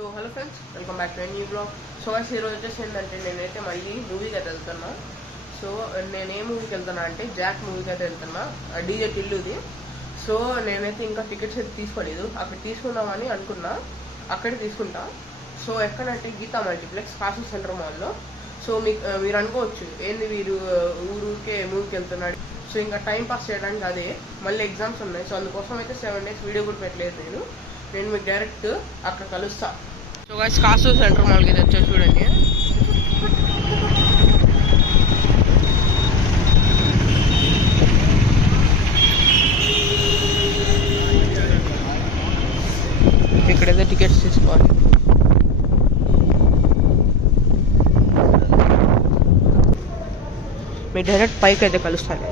So hello friends, welcome back to new blog. So ఈ రోజు వచ్చేసి ఏంటంటే నేనైతే మళ్ళీ మూవీకి అయితే వెళ్తున్నా. సో నేను ఏ మూవీకి వెళ్తున్నా అంటే జాక్ మూవీకి అయితే వెళ్తున్నా, డీజే టిల్లుది. సో నేనైతే ఇంకా టికెట్స్ అయితే తీసుకోలేదు, అక్కడ తీసుకుందామని అనుకున్నా, అక్కడే తీసుకుంటా. సో ఎక్కడంటే గీతా మల్టీప్లెక్స్ కాసు సెంటర్ మాల్లో. సో మీరు అనుకోవచ్చు ఏంది వీరు ఊరికే మూవీకి వెళ్తున్నాడు. సో ఇంకా టైం పాస్ చేయడానికి అదే, మళ్ళీ ఎగ్జామ్స్ ఉన్నాయి. సో అందుకోసం అయితే 7 days వీడియో కూడా పెట్టలేదు నేను మీకు డైరెక్ట్ అక్కడ కలుస్తా. సో గైస్ కాసు సెంటర్ మాల్కి అయితే వచ్చేసి చూడండి. ఇక్కడైతే టికెట్స్ తీసుకోవాలి. మీ డైరెక్ట్ పైకి అయితే కలుస్తాను.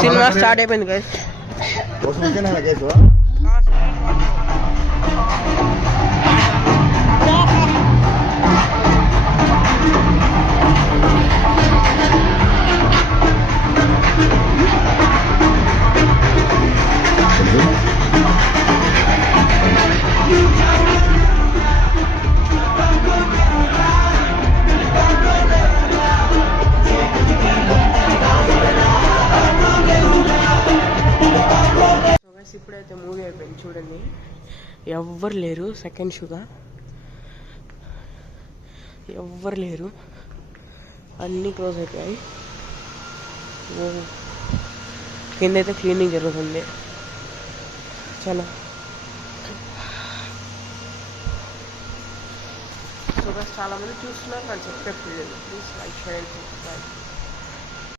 సినిమా స్టార్ట్ అయిపోయింది గైస్. ఇప్పుడైతే మూవీ అయిపోయింది చూడండి, ఎవ్వరు లేరు. సెకండ్ షోగా ఎవ్వరు లేరు, అన్నీ క్లోజ్ అయిపోయాయి. కిందైతే క్లీనింగ్ జరుగుతుంది చాలా. సో చాలా మంది చూస్తున్నారు, నాకు సబ్స్క్రైబ్ చేయలేదు. Please like, share and subscribe.